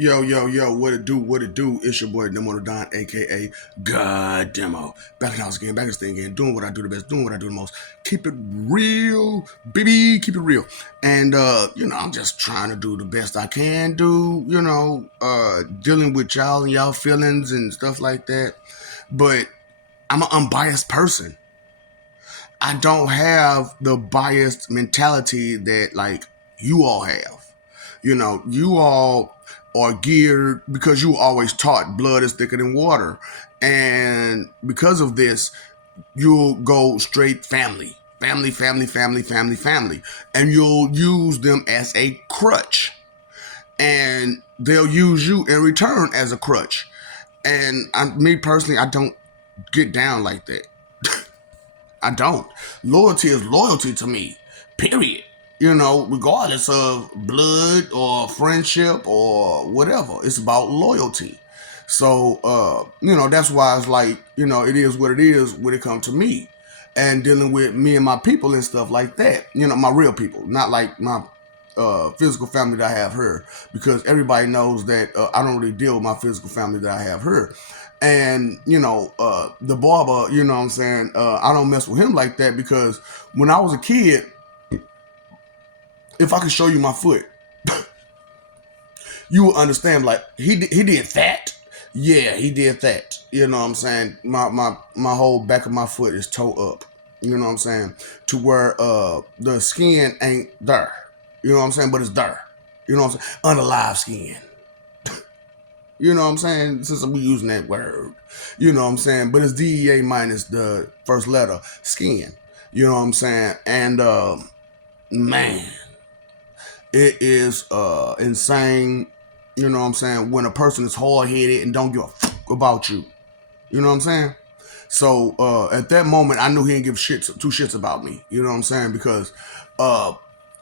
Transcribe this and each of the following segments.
Yo, what it do? It's your boy Demo Don, aka God Demo. Back in the house again, back in this thing again, doing what I do the best, doing what I do the most. Keep it real, baby, keep it real. And I'm just trying to do the best I can do, dealing with y'all and y'all feelings and stuff like that. But I'm an unbiased person. I don't have the biased mentality that like you all have. You all are geared because you were always taught blood is thicker than water. And because of this, you'll go straight family. Family. And you'll use them as a crutch. And they'll use you in return as a crutch. And me personally, I don't get down like that. I don't. Loyalty is loyalty to me, period. Regardless of blood or friendship or whatever, it's about loyalty. So, that's why it's like, it is what it is when it comes to me and dealing with me and my people and stuff like that. My real people, not like my physical family that I have here, because everybody knows that I don't really deal with my physical family that I have here. And, the barber, you know what I'm saying? I don't mess with him like that because when I was a kid, if I could show you my foot, you would understand. Like he did that. Yeah, he did that. You know what I'm saying? My whole back of my foot is toe up. You know what I'm saying? To where the skin ain't there. You know what I'm saying? But it's there. You know what I'm saying? Unalive skin. You know what I'm saying? Since we using that word. You know what I'm saying? But it's DEA minus the first letter, skin. You know what I'm saying? And man, it is insane. You know what I'm saying? When a person is hard-headed and don't give a fuck about you. You know what I'm saying? So at that moment, I knew he didn't give two shits about me. You know what I'm saying? Because I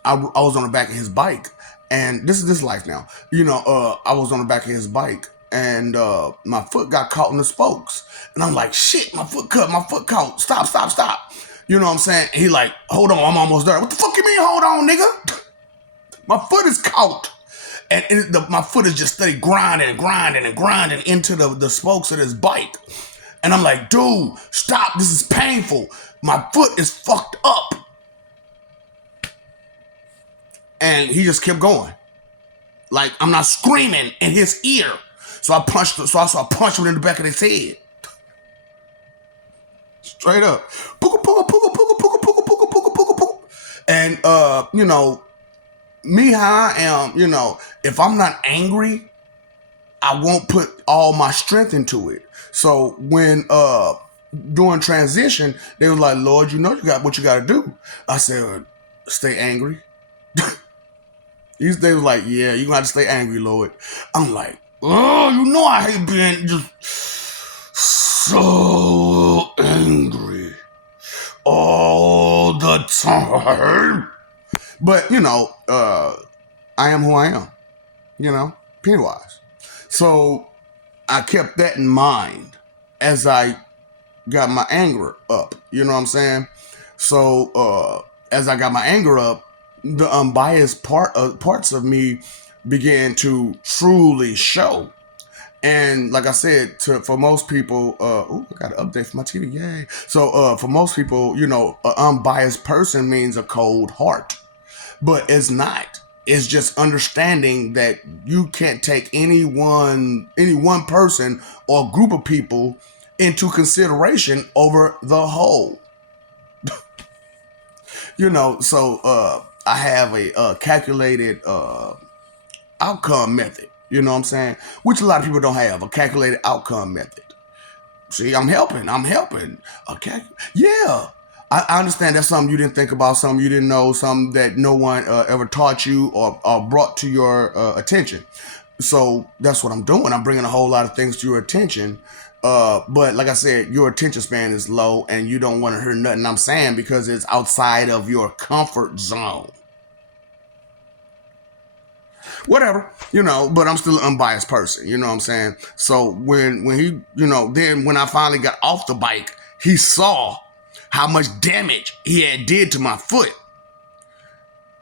was on the back of his bike. And this is this life now. I was on the back of his bike and my foot got caught in the spokes. And I'm like, shit, my foot caught. Stop. You know what I'm saying? And he like, hold on, I'm almost there. What the fuck you mean, hold on, nigga? My foot is caught. And my foot is just steady grinding into the spokes of this bike. And I'm like, dude, stop. This is painful. My foot is fucked up. And he just kept going. Like, I'm not screaming in his ear. So I punched him in the back of his head. Straight up. And, me how I am, if I'm not angry, I won't put all my strength into it. So when during transition, they were like, Lord, you got what you got to do. I said, stay angry. They were like, yeah, you're going to have to stay angry, Lord. I'm like, oh, I hate being just so angry all the time. But, I am who I am, Pennywise. So I kept that in mind as I got my anger up. You know what I'm saying? So as I got my anger up, the unbiased parts of me began to truly show. And like I said, for most people, I got an update for my TV, yay. So for most people, an unbiased person means a cold heart. But it's not. It's just understanding that you can't take any one person or group of people into consideration over the whole. So I have a calculated outcome method. You know what I'm saying? Which a lot of people don't have, a calculated outcome method. See, I'm helping. Okay. Yeah. I understand that's something you didn't think about, something you didn't know, something that no one ever taught you or brought to your attention. So that's what I'm doing. I'm bringing a whole lot of things to your attention. But like I said, your attention span is low and you don't want to hear nothing I'm saying because it's outside of your comfort zone. Whatever, but I'm still an unbiased person, you know what I'm saying? So when he, then when I finally got off the bike, he saw how much damage he had did to my foot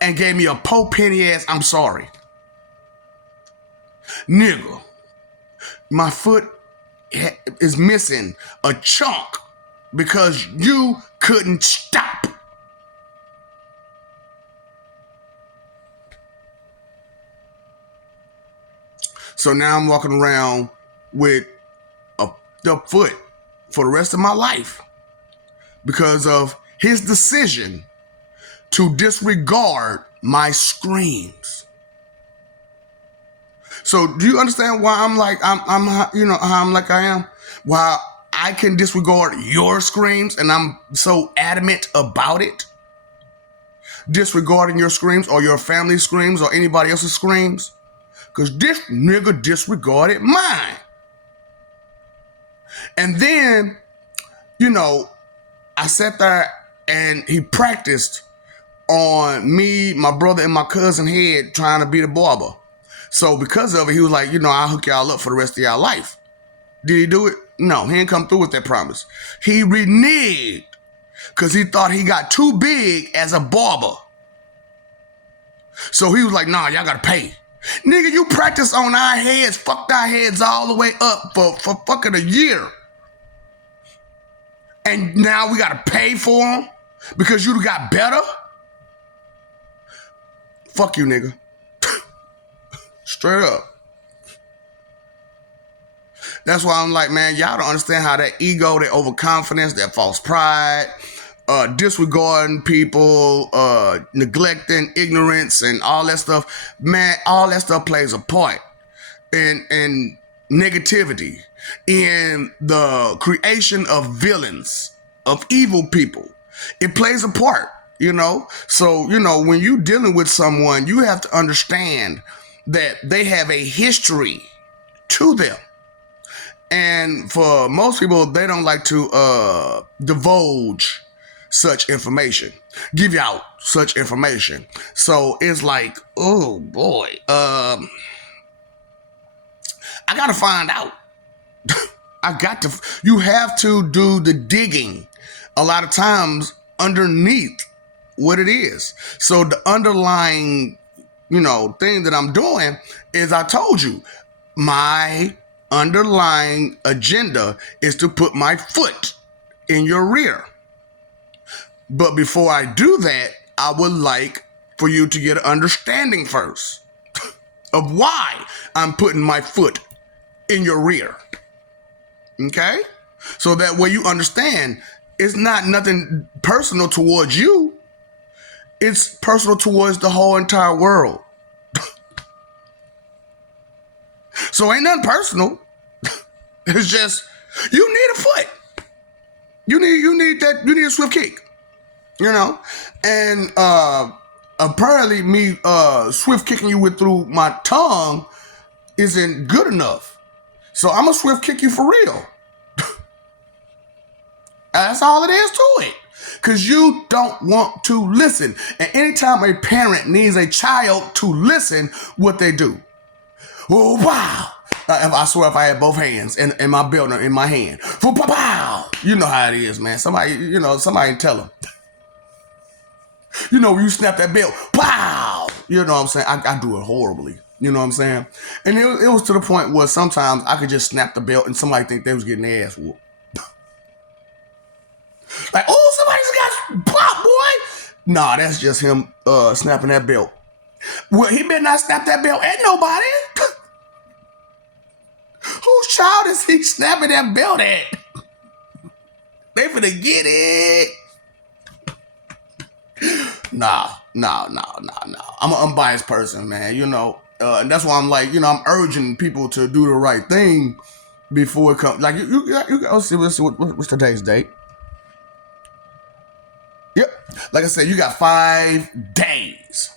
and gave me a penny ass I'm sorry. Nigga, my foot is missing a chunk because you couldn't stop. So now I'm walking around with the foot for the rest of my life because of his decision to disregard my screams. So do you understand why I'm like I'm you know how I'm like I am? Why I can disregard your screams and I'm so adamant about it? Disregarding your screams or your family's screams or anybody else's screams? Because this nigga disregarded mine. And then, I sat there and he practiced on me, my brother, and my cousin head trying to be the barber. So because of it, he was like, I'll hook y'all up for the rest of y'all life. Did he do it? No, he didn't come through with that promise. He reneged because he thought he got too big as a barber. So he was like, nah, y'all gotta pay. Nigga, you practice on our heads, fucked our heads all the way up for fucking a year. And now we gotta pay for them because you got better? Fuck you, nigga. Straight up. That's why I'm like, man, y'all don't understand how that ego, that overconfidence, that false pride, disregarding people, neglecting, ignorance, and all that stuff. Man, all that stuff plays a part in negativity, in the creation of villains, of evil people. It plays a part, So, when you're dealing with someone, you have to understand that they have a history to them. And for most people, they don't like to divulge such information, give out such information. So it's like, oh boy, I gotta find out. You have to do the digging a lot of times underneath what it is. So the underlying, thing that I'm doing is, I told you, my underlying agenda is to put my foot in your rear. But before I do that, I would like for you to get an understanding first of why I'm putting my foot in your rear. Okay? So that way you understand it's not nothing personal towards you. It's personal towards the whole entire world. So ain't nothing personal. It's just, you need a foot. You need a swift kick. And apparently me swift kicking you through my tongue isn't good enough. So I'm gonna swift kick you for real. That's all it is to it. Because you don't want to listen. And anytime a parent needs a child to listen, what they do? Oh, wow. I swear if I had both hands and my belt in my hand. Wow. You know how it is, man. Somebody tell them. You snap that belt. Wow. You know what I'm saying? I do it horribly. You know what I'm saying? And it was to the point where sometimes I could just snap the belt and somebody think they was getting their ass whooped. Like, oh, somebody's got pop, boy. Nah, that's just him snapping that belt. Well, he better not snap that belt at nobody. Whose child is he snapping that belt at? They finna get it. Nah. I'm an unbiased person, man. And that's why I'm like, I'm urging people to do the right thing before it comes. Like, you go see what's today's date. Yep. Like I said, you got 5 days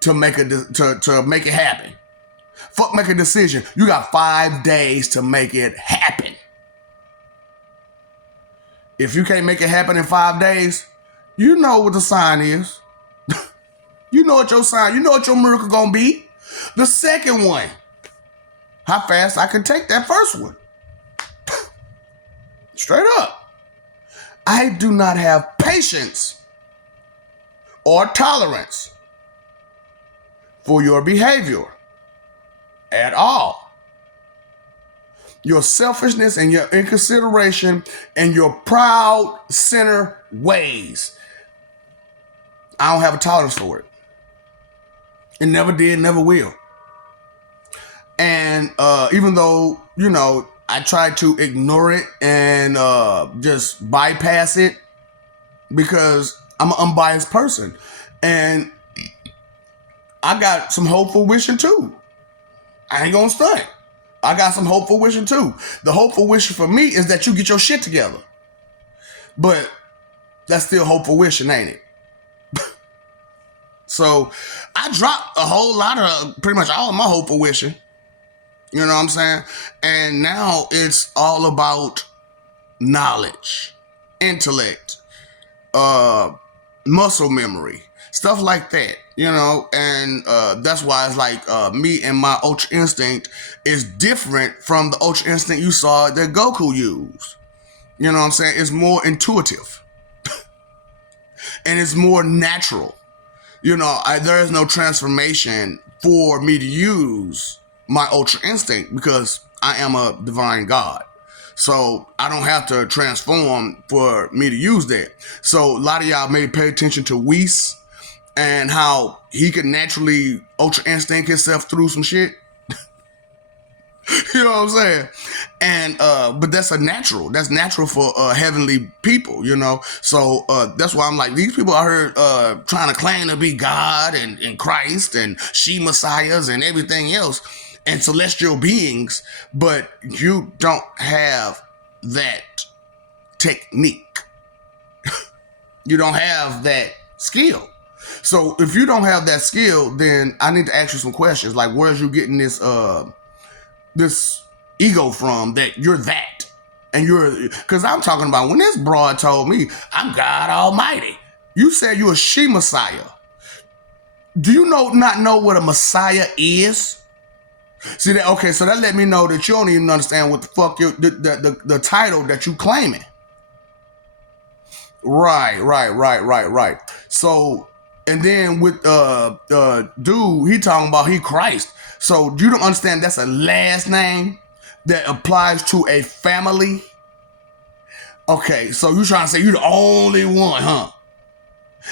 to make to make it happen. Fuck, make a decision. You got 5 days to make it happen. If you can't make it happen in 5 days, you know what the sign is. You know what your sign, you know what your miracle gonna be. The second one, how fast I can take that first one. Straight up. I do not have patience or tolerance for your behavior. at all. Your selfishness and your inconsideration and your proud sinner ways, I don't have a tolerance for it. It never did, never will. And even though, I tried to ignore it and just bypass it because I'm an unbiased person. And I got some hopeful wishing too. I ain't gonna stunt. I got some hopeful wishing too. The hopeful wishing for me is that you get your shit together. But that's still hopeful wishing, ain't it? So I dropped a whole lot of pretty much all of my hopeful wishing. You know what I'm saying? And now it's all about knowledge, intellect, muscle memory, stuff like that, and that's why it's like me and my Ultra Instinct is different from the Ultra Instinct you saw that Goku used. You know what I'm saying? It's more intuitive and it's more natural. There is no transformation for me to use my Ultra Instinct because I am a divine God. So I don't have to transform for me to use that. So a lot of y'all may pay attention to Whis and how he could naturally Ultra Instinct himself through some shit. You know what I'm saying? And but that's natural. That's natural for heavenly people, So that's why I'm like, these people I heard trying to claim to be God and Christ and she messiahs and everything else and celestial beings, but you don't have that technique. You don't have that skill. So if you don't have that skill, then I need to ask you some questions. Like, where's you getting this ego from that you're that? And because I'm talking about when this broad told me, I'm God Almighty. You said you're a she messiah. Do you not know what a messiah is? See that? Okay, so that let me know that you don't even understand what the fuck the title that you claiming. Right. So, and then with dude, he talking about he Christ. So you don't understand that's a last name that applies to a family. Okay, so you trying to say you the only one, huh?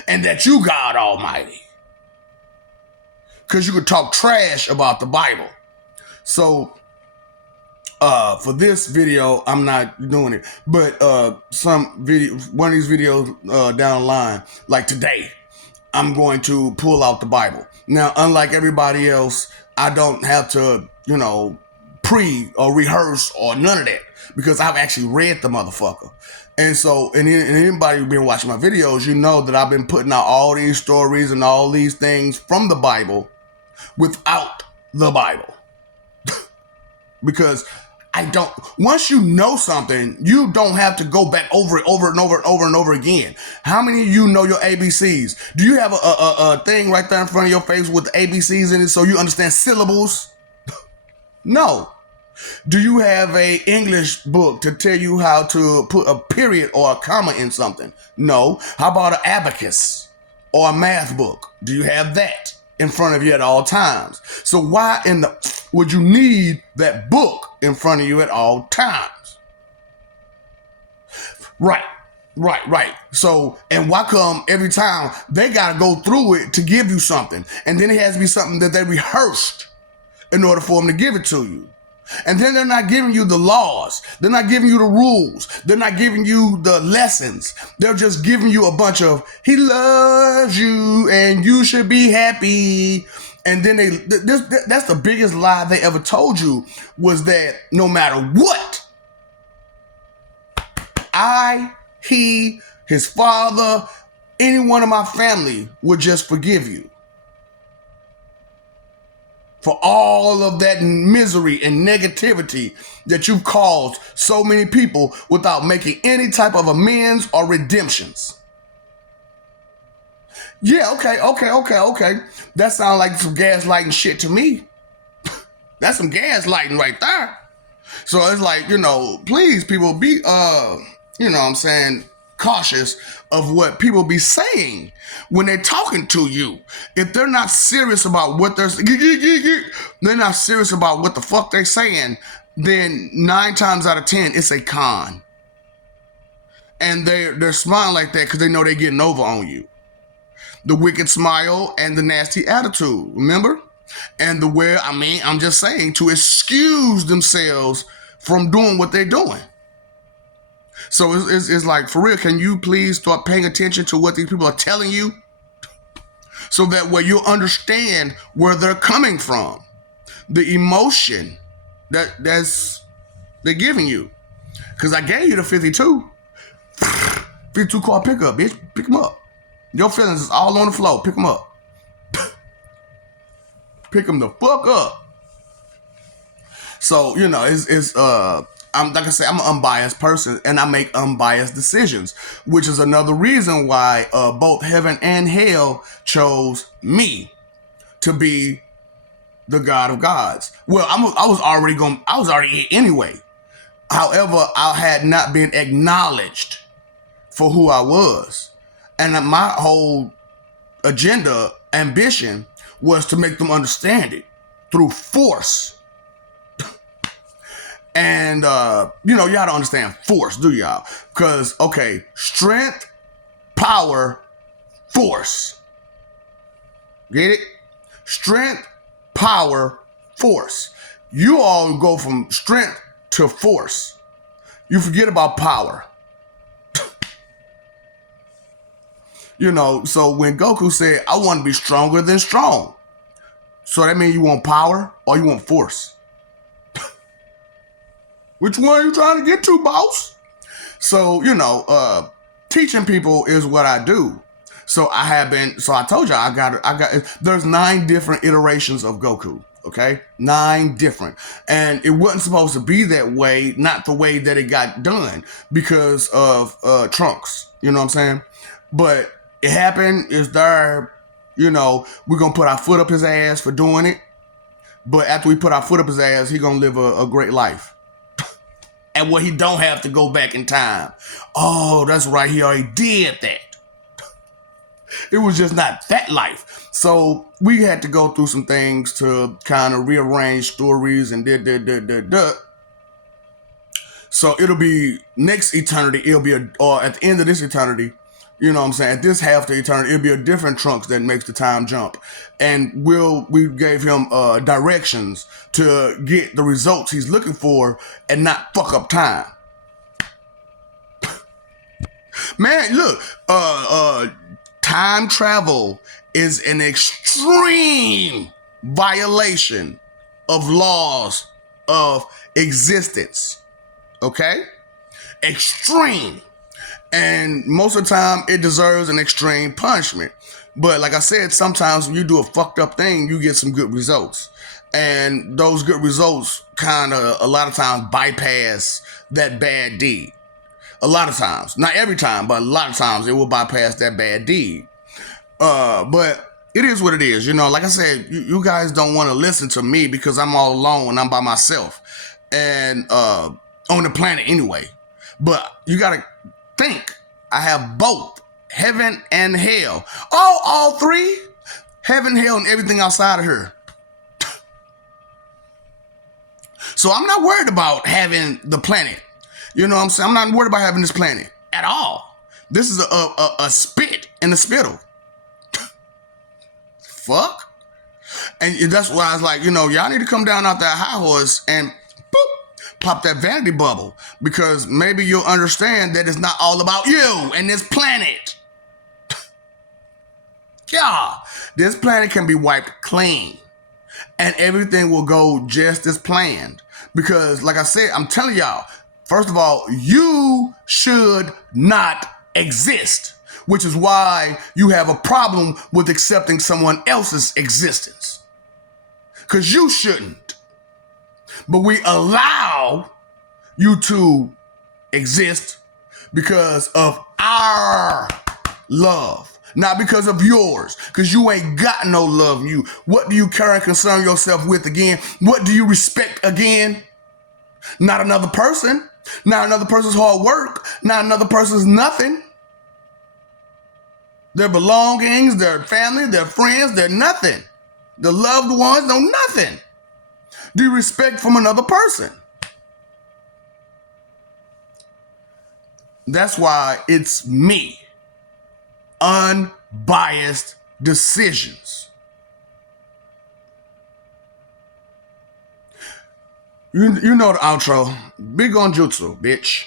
And that you God Almighty. Because you could talk trash about the Bible. So, for this video, I'm not doing it, but one of these videos down the line, like today, I'm going to pull out the Bible. Now, unlike everybody else, I don't have to, pre or rehearse or none of that because I've actually read the motherfucker. And so, and anybody who's been watching my videos, you know that I've been putting out all these stories and all these things from the Bible without the Bible. Because once you know something, you don't have to go back over it over and over again. How many of you know your ABCs? Do you have a thing right there in front of your face with the ABCs in it so you understand syllables? No. Do you have a English book to tell you how to put a period or a comma in something? No. How about an abacus or a math book? Do you have that in front of you at all times? So why would you need that book in front of you at all times? Right. So, and why come every time they got to go through it to give you something? And then it has to be something that they rehearsed in order for them to give it to you. And then they're not giving you the laws. They're not giving you the rules. They're not giving you the lessons. They're just giving you a bunch of, he loves you and you should be happy. And then that's the biggest lie they ever told you, was that no matter what, he, his father, anyone in my family would just forgive you for all of that misery and negativity that you've caused so many people without making any type of amends or redemptions. Yeah, okay. That sounds like some gaslighting shit to me. That's some gaslighting right there. So it's like, please, people, be, what I'm saying, cautious of what people be saying when they're talking to you. If they're not serious about what they're not serious about what the fuck they're saying, then 9 times out of 10, it's a con. And they're smiling like that because they know they're getting over on you. The wicked smile and the nasty attitude, remember? And the way, I'm just saying, to excuse themselves from doing what they're doing. So it's like, for real, can you please start paying attention to what these people are telling you? So that way you'll understand where they're coming from. The emotion that's they're giving you. Because I gave you the 52. 52 car pickup, bitch. Pick them up. Your feelings is all on the floor. Pick them up. Pick them the fuck up. So, I'm like I said, I'm an unbiased person and I make unbiased decisions, which is another reason why both heaven and hell chose me to be the God of gods. Well, I was already here anyway. However, I had not been acknowledged for who I was. And my whole agenda, ambition, was to make them understand it through force. And, y'all don't understand force, do y'all? Because, okay, strength, power, force. Get it? Strength, power, force. You all go from strength to force. You forget about power. So when Goku said, I want to be stronger than strong. So that means you want power or you want force? Which one are you trying to get to, boss? So, teaching people is what I do. So I told you, there's 9 different iterations of Goku. Okay, 9 different. And it wasn't supposed to be that way, not the way that it got done because of Trunks. You know what I'm saying? But it happened, it's there, we're going to put our foot up his ass for doing it. But after we put our foot up his ass, he going to live a great life. And where he don't have to go back in time. Oh, that's right, he already did that. It was just not that life. So we had to go through some things to kind of rearrange stories and So it'll be next eternity, or at the end of this eternity, you know what I'm saying, at this half the eternity, it'll be a different Trunks that makes the time jump. And we gave him directions to get the results he's looking for and not fuck up time. Man, look, time travel is an extreme violation of laws of existence. Okay? Extreme. And most of the time, it deserves an extreme punishment. But like I said, sometimes when you do a fucked up thing, you get some good results. And those good results kind of, a lot of times, bypass that bad deed. A lot of times. Not every time, but a lot of times it will bypass that bad deed. But it is what it is. Like I said, you guys don't want to listen to me because I'm all alone and I'm by myself. And on the planet anyway. But you got to think, I have both heaven and hell. All 3, heaven, hell, and everything outside of her. So I'm not worried about having the planet. You know what I'm saying? I'm not worried about having this planet at all. This is a spit in the spittle. Fuck. And that's why I was like, y'all need to come down off that high horse and pop that vanity bubble, because maybe you'll understand that it's not all about you and this planet. Yeah, this planet can be wiped clean and everything will go just as planned. Because like I said, I'm telling y'all, first of all, you should not exist, which is why you have a problem with accepting someone else's existence. Because you shouldn't. But we allow you to exist because of our love, not because of yours, because you ain't got no love in you. What do you care and concern yourself with again? What do you respect again? Not another person, not another person's hard work, not another person's nothing. Their belongings, their family, their friends, their nothing. The loved ones know nothing. Do you respect from another person? That's why it's me. Unbiased decisions. You know the outro. Big on jutsu, bitch.